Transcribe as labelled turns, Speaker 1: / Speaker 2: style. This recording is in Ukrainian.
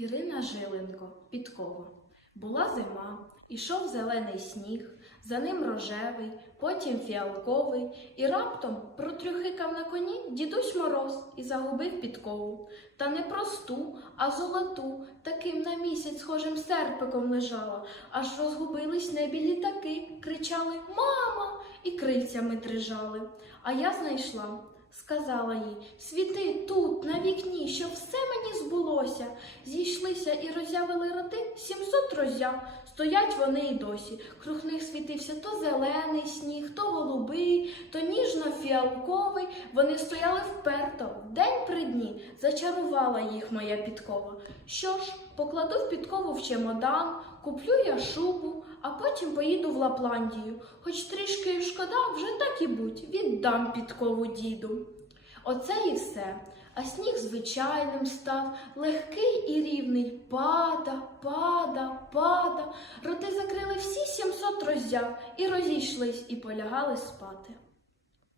Speaker 1: Ірина Жиленко, Підкова. Була зима, ішов зелений сніг, за ним рожевий, потім фіалковий, і раптом протрюхикав на коні дідусь мороз і загубив підкову. Та не просту, а золоту, таким на місяць схожим серпиком лежала, аж розгубились небі літаки, кричали Мама! і крильцями дрижали. А я знайшла. Сказала їй, світи тут, на збулося. Зійшлися і роззявили роти сімсот роззяв. Стоять вони і досі. Круг них світився то зелений сніг, то голубий, то ніжно-фіалковий. Вони стояли вперто, день при дні. Зачарувала їх моя підкова. Що ж, покладу в підкову в чемодан, куплю я шубу, а потім поїду в Лапландію. Хоч трішки шкода, вже так і будь, віддам підкову діду. Оце і все. А сніг звичайним став, легкий і рівний. Пада, пада, пада. Роти закрили всі сімсот роззяв і розійшлись, і полягали спати.